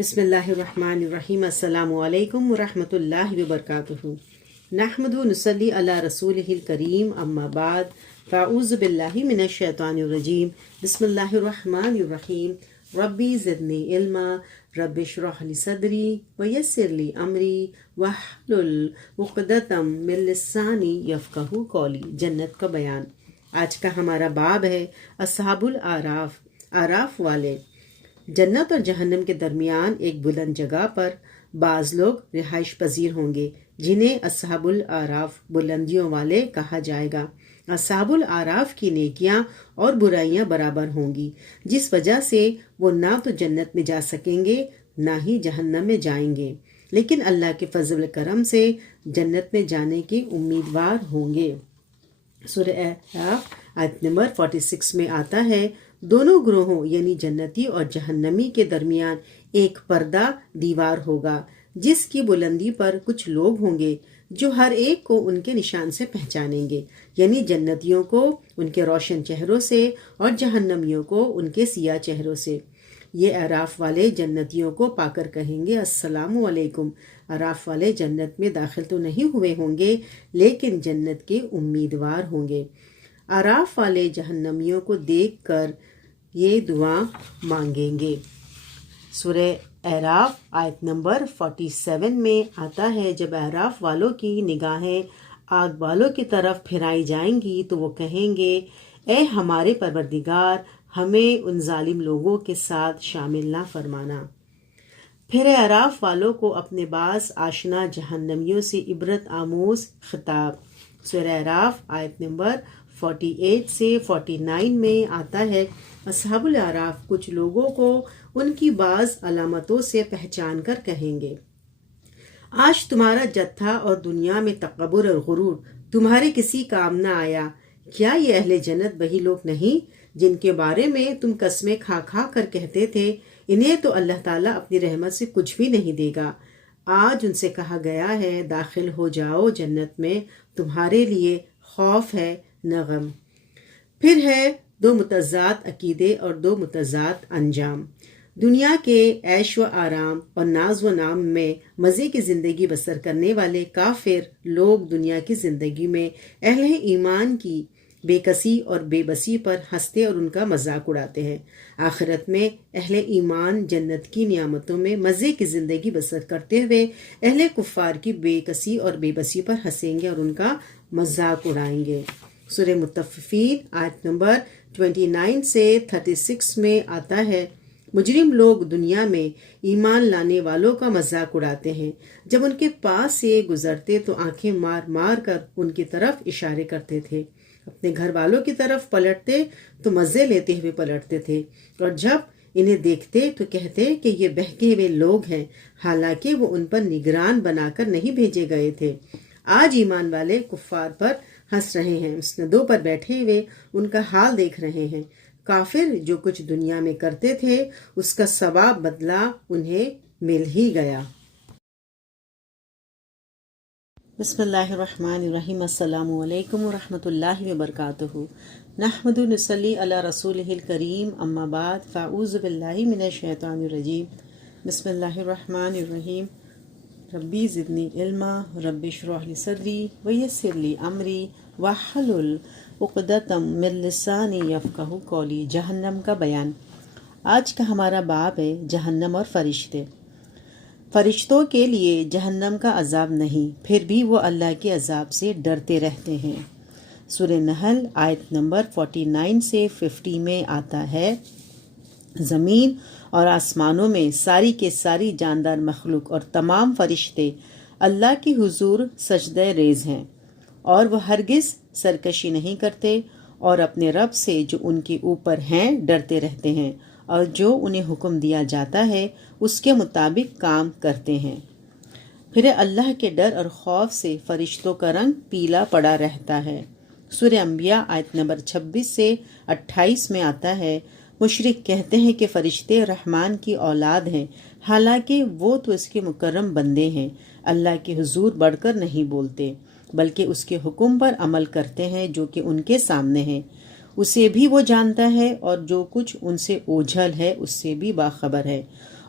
بسم اللہ الرحمن الرحیم السلام علیکم ورحمۃ اللہ وبرکاتہ نحمد و نصلی علی رسولہ الکریم اما بعد فاعوذ باللہ من الشیطان الرجیم بسم اللہ الرحمن الرحیم ربی زدنی علما رب اشرح لی صدری ویسر لی امری واحلل عقدۃ من لسانی یفقہوا قولی۔ جنت کا بیان۔ آج کا ہمارا باب ہے اصحاب الاعراف، اعراف والے۔ جنت اور جہنم کے درمیان ایک بلند جگہ پر بعض لوگ رہائش پذیر ہوں گے جنہیں اصحاب الاعراف، بلندیوں والے کہا جائے گا۔ اصحاب الاعراف کی نیکیاں اور برائیاں برابر ہوں گی، جس وجہ سے وہ نہ تو جنت میں جا سکیں گے نہ ہی جہنم میں جائیں گے، لیکن اللہ کے فضل و کرم سے جنت میں جانے کے امیدوار ہوں گے۔ سورہ اعراف آیت نمبر 46 میں آتا ہے، دونوں گروہوں یعنی جنتی اور جہنمی کے درمیان ایک پردہ دیوار ہوگا جس کی بلندی پر کچھ لوگ ہوں گے جو ہر ایک کو ان کے نشان سے پہچانیں گے، یعنی جنتیوں کو ان کے روشن چہروں سے اور جہنمیوں کو ان کے سیاہ چہروں سے۔ یہ اعراف والے جنتیوں کو پا کر کہیں گے السلام علیکم۔ اعراف والے جنت میں داخل تو نہیں ہوئے ہوں گے لیکن جنت کے امیدوار ہوں گے۔ اعراف والے جہنمیوں کو دیکھ کر یہ دعا مانگیں گے۔ سورہ اعراف آیت نمبر 47 میں آتا ہے، جب اعراف والوں کی نگاہیں آگ والوں کی طرف پھرائی جائیں گی تو وہ کہیں گے، اے ہمارے پروردگار، ہمیں ان ظالم لوگوں کے ساتھ شامل نہ فرمانا۔ پھر اعراف والوں کو اپنے بعض آشنا جہنمیوں سے عبرت آموز خطاب۔ سورہ اعراف آیت نمبر 48 سے 49 میں آتا ہے، اصحاب الاعراف کچھ لوگوں کو ان کی بعض علامتوں سے پہچان کر کہیں گے، آج تمہارا جتھا اور دنیا میں تکبر اور غرور تمہارے کسی کام نہ آیا۔ کیا یہ اہل جنت وہی لوگ نہیں جن کے بارے میں تم قسمیں کھا کھا کر کہتے تھے، انہیں تو اللہ تعالیٰ اپنی رحمت سے کچھ بھی نہیں دے گا۔ آج ان سے کہا گیا ہے، داخل ہو جاؤ جنت میں، تمہارے لیے خوف ہے نہ غم۔ پھر ہے دو متضاد عقیدے اور دو متضاد انجام۔ دنیا کے عیش و آرام اور ناز و نام میں مزے کی زندگی بسر کرنے والے کافر لوگ دنیا کی زندگی میں اہل ایمان کی بے کسی اور بے بسی پر ہنستے اور ان کا مذاق اڑاتے ہیں۔ آخرت میں اہل ایمان جنت کی نعمتوں میں مزے کی زندگی بسر کرتے ہوئے اہل کفار کی بے کسی اور بے بسی پر ہنسیں گے اور ان کا مذاق اڑائیں گے۔ سورہ مطففین آیت نمبر 29 سے 36 میں آتا ہے، مجرم لوگ دنیا میں ایمان لانے والوں کا مذاق اڑاتے ہیں، جب ان کے پاس سے گزرتے تو آنکھیں مار مار کر ان کی طرف اشارے کرتے تھے، اپنے گھر والوں کی طرف پلٹتے تو مزے لیتے ہوئے پلٹتے تھے، اور جب انہیں دیکھتے تو کہتے کہ یہ بہکے ہوئے لوگ ہیں، حالانکہ وہ ان پر نگران بنا کر نہیں بھیجے گئے تھے۔ آج ایمان والے کفار پر ہنس رہے ہیں، مسندوں پر بیٹھے ہوئے ان کا حال دیکھ رہے ہیں۔ کافر جو کچھ دنیا میں کرتے تھے اس کا ثواب بدلہ انہیں مل ہی گیا۔ بسم اللہ الرحمن الرحیم السلام علیکم ورحمۃ اللہ وبرکاتہ نحمد و نصلی علی رسولہ الکریم اما بعد فاعوذ باللہ من الشیطان الرجیم بسم اللہ الرحمن الرحیم ربی زدنی علما رب اشرح لی صدری ویسر لی امری واحلل عقدۃ من لسانی یفقہوا قولی۔ جہنم کا بیان۔ آج کا ہمارا باب ہے جہنم اور فرشتے۔ فرشتوں کے لیے جہنم کا عذاب نہیں، پھر بھی وہ اللہ کے عذاب سے ڈرتے رہتے ہیں۔ سورہ نحل آیت نمبر 49 سے 50 میں آتا ہے، زمین اور آسمانوں میں ساری کے ساری جاندار مخلوق اور تمام فرشتے اللہ کی حضور سجدہ ریز ہیں، اور وہ ہرگز سرکشی نہیں کرتے اور اپنے رب سے جو ان کے اوپر ہیں ڈرتے رہتے ہیں، اور جو انہیں حکم دیا جاتا ہے اس کے مطابق کام کرتے ہیں۔ پھر اللہ کے ڈر اور خوف سے فرشتوں کا رنگ پیلا پڑا رہتا ہے۔ سورہ انبیاء آیت نمبر 26 سے 28 میں آتا ہے، مشرک کہتے ہیں کہ فرشتے رحمان کی اولاد ہیں، حالانکہ وہ تو اس کے مکرم بندے ہیں، اللہ کے حضور بڑھ کر نہیں بولتے بلکہ اس کے حکم پر عمل کرتے ہیں جو کہ ان کے سامنے ہے، اسے بھی وہ جانتا ہے اور جو کچھ ان سے اوجھل ہے اس سے بھی باخبر ہے،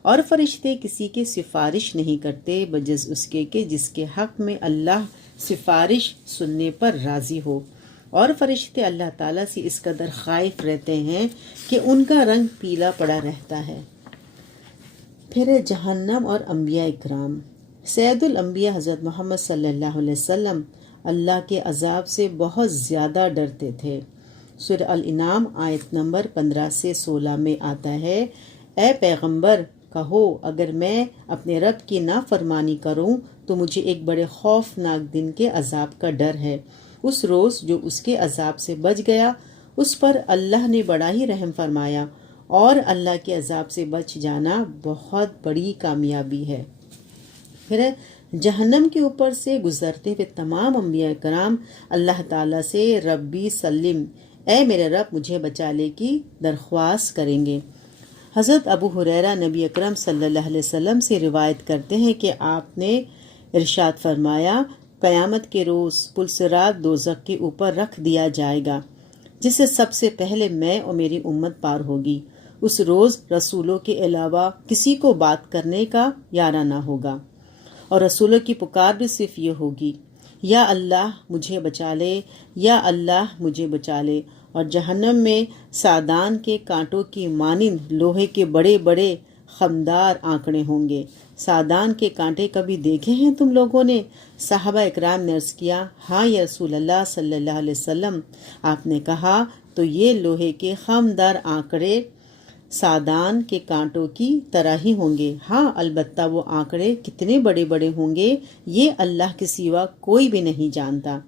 اور فرشتے کسی کی سفارش نہیں کرتے بجز اس کے کہ جس کے حق میں اللہ سفارش سننے پر راضی ہو، اور فرشتے اللہ تعالیٰ سے اس قدر خائف رہتے ہیں کہ ان کا رنگ پیلا پڑا رہتا ہے۔ پھر ہے جہنم اور انبیاء اکرام۔ سید الانبیاء حضرت محمد صلی اللہ علیہ وسلم اللہ کے عذاب سے بہت زیادہ ڈرتے تھے۔ سورہ الانعام آیت نمبر 15 سے 16 میں آتا ہے، اے پیغمبر کہو اگر میں اپنے رب کی نافرمانی کروں تو مجھے ایک بڑے خوفناک دن کے عذاب کا ڈر ہے۔ اس روز جو اس کے عذاب سے بچ گیا اس پر اللہ نے بڑا ہی رحم فرمایا، اور اللہ کے عذاب سے بچ جانا بہت بڑی کامیابی ہے۔ پھر جہنم کے اوپر سے گزرتے ہوئے تمام انبیاء کرام اللہ تعالیٰ سے ربی سلم، اے میرے رب مجھے بچا لے کی درخواست کریں گے۔ حضرت ابو ہریرہ نبی اکرم صلی اللہ علیہ وسلم سے روایت کرتے ہیں کہ آپ نے ارشاد فرمایا، قیامت کے روز پل صراط دوزخ کے اوپر رکھ دیا جائے گا، جسے سب سے پہلے میں اور میری امت پار ہوگی۔ اس روز رسولوں کے علاوہ کسی کو بات کرنے کا یارہ نہ ہوگا، اور رسولوں کی پکار بھی صرف یہ ہوگی، یا اللہ مجھے بچا لے، یا اللہ مجھے بچا لے۔ اور جہنم میں سادان کے کانٹوں کی مانند لوہے کے بڑے بڑے خمدار آنکڑے ہوں گے۔ سادان کے کانٹے کبھی دیکھے ہیں تم لوگوں نے؟ صحابہ اکرام نے عرض کیا، ہاں یا رسول اللہ صلی اللہ علیہ وسلم۔ آپ نے کہا، تو یہ لوہے کے خمدار آنکڑے سادان کے کانٹوں کی طرح ہی ہوں گے۔ ہاں البتہ وہ آنکڑے کتنے بڑے بڑے ہوں گے یہ اللہ کے سوا کوئی بھی نہیں جانتا۔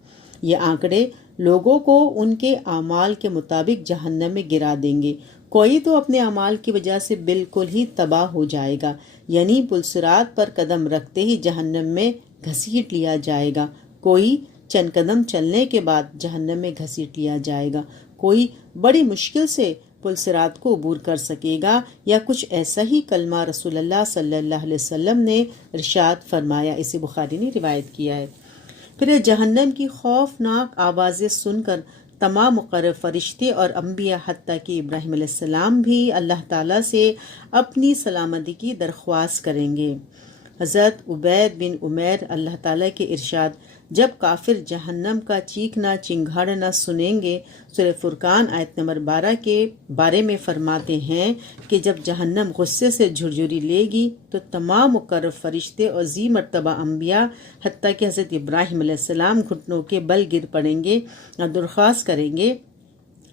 یہ آنکڑے لوگوں کو ان کے اعمال کے مطابق جہنم میں گرا دیں گے۔ کوئی تو اپنے اعمال کی وجہ سے بالکل ہی تباہ ہو جائے گا، یعنی پل صراط پر قدم رکھتے ہی جہنم میں گھسیٹ لیا جائے گا، کوئی چند قدم چلنے کے بعد جہنم میں گھسیٹ لیا جائے گا، کوئی بڑی مشکل سے پل صراط کو عبور کر سکے گا، یا کچھ ایسا ہی کلمہ رسول اللہ صلی اللہ علیہ وسلم نے ارشاد فرمایا۔ اسے بخاری نے روایت کیا ہے۔ پھر جہنم کی خوفناک آوازیں سن کر تمام مقرر فرشتے اور انبیاء حتیٰ کہ ابراہیم علیہ السلام بھی اللہ تعالیٰ سے اپنی سلامتی کی درخواست کریں گے۔ حضرت عبید بن عمیر اللہ تعالیٰ کے ارشاد، جب کافر جہنم کا چیخنا چنگھاڑنا سنیں گے، سورہ فرقان آیت نمبر 12 کے بارے میں فرماتے ہیں کہ جب جہنم غصے سے جھرجھری لے گی تو تمام مقرر فرشتے اور ذی مرتبہ انبیاء حتیٰ کہ حضرت ابراہیم علیہ السلام گھٹنوں کے بل گر پڑیں گے اور درخواست کریں گے،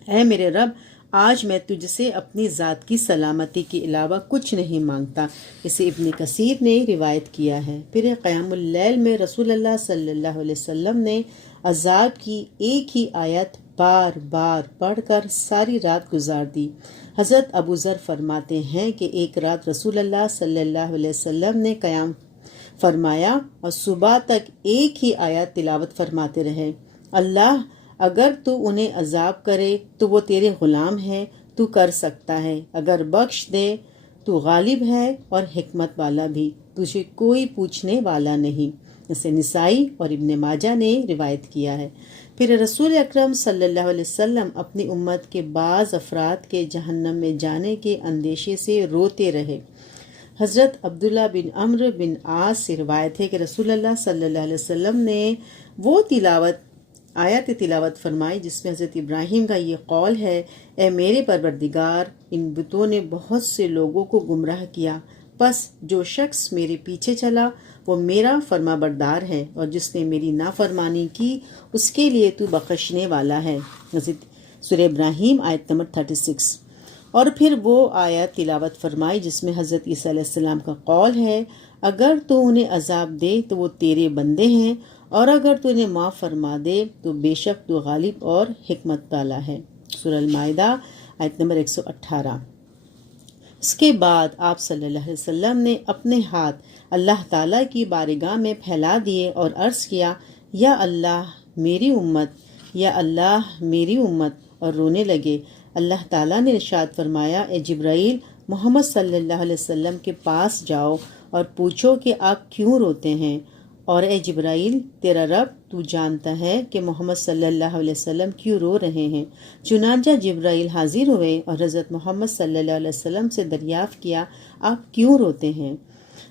اے میرے رب آج میں تجھ سے اپنی ذات کی سلامتی کے علاوہ کچھ نہیں مانگتا۔ اسے ابن کثیر نے روایت کیا ہے۔ پھر قیام اللیل میں رسول اللہ صلی اللہ علیہ وسلم نے عذاب کی ایک ہی آیت بار بار پڑھ کر ساری رات گزار دی۔ حضرت ابو ذر فرماتے ہیں کہ ایک رات رسول اللہ صلی اللہ علیہ وسلم نے قیام فرمایا اور صبح تک ایک ہی آیت تلاوت فرماتے رہے، اللہ اگر تو انہیں عذاب کرے تو وہ تیرے غلام ہیں، تو کر سکتا ہے، اگر بخش دے تو غالب ہے اور حکمت والا بھی، تجھے کوئی پوچھنے والا نہیں۔ اسے نسائی اور ابن ماجہ نے روایت کیا ہے۔ پھر رسول اکرم صلی اللہ علیہ وسلم اپنی امت کے بعض افراد کے جہنم میں جانے کے اندیشے سے روتے رہے۔ حضرت عبداللہ بن عمرو بن عاص سے روایت ہے کہ رسول اللہ صلی اللہ علیہ وسلم نے وہ آیت تلاوت فرمائی جس میں حضرت ابراہیم کا یہ قول ہے، اے میرے پروردگار ان بتوں نے بہت سے لوگوں کو گمراہ کیا، پس جو شخص میرے پیچھے چلا وہ میرا فرما بردار ہے، اور جس نے میری نافرمانی کی اس کے لیے تو بخشنے والا ہے۔ حضرت سورہ ابراہیم آیت نمبر 36۔ اور پھر وہ آیت تلاوت فرمائی جس میں حضرت عیسیٰ علیہ السلام کا قول ہے، اگر تو انہیں عذاب دے تو وہ تیرے بندے ہیں، اور اگر تو انہیں معاف فرما دے تو بے شک تو غالب اور حکمت والا ہے۔ سورہ المائدہ آیت نمبر 118۔ اس کے بعد آپ صلی اللہ علیہ وسلم نے اپنے ہاتھ اللہ تعالیٰ کی بارگاہ میں پھیلا دیے اور عرض کیا، یا اللہ میری امت، یا اللہ میری امت، اور رونے لگے۔ اللہ تعالیٰ نے ارشاد فرمایا، اے جبرائیل محمد صلی اللہ علیہ وسلم کے پاس جاؤ اور پوچھو کہ آپ کیوں روتے ہیں، اور اے جبرائیل، تیرا رب تو جانتا ہے کہ محمد صلی اللہ علیہ وسلم کیوں رو رہے ہیں۔ چنانچہ جبرائیل حاضر ہوئے اور حضرت محمد صلی اللہ علیہ وسلم سے دریافت کیا، آپ کیوں روتے ہیں؟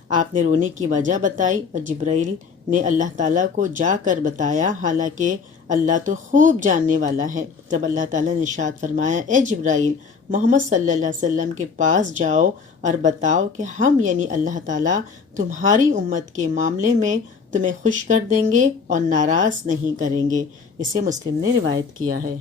آپ نے رونے کی وجہ بتائی اور جبرائیل نے اللہ تعالیٰ کو جا کر بتایا، حالانکہ اللہ تو خوب جاننے والا ہے۔ تب اللہ تعالیٰ نے ارشاد فرمایا، اے جبرائیل، محمد صلی اللہ علیہ وسلم کے پاس جاؤ اور بتاؤ کہ ہم یعنی اللہ تعالیٰ تمہاری امت کے معاملے میں تمہیں خوش کر دیں گے اور ناراض نہیں کریں گے۔ اسے مسلم نے روایت کیا ہے۔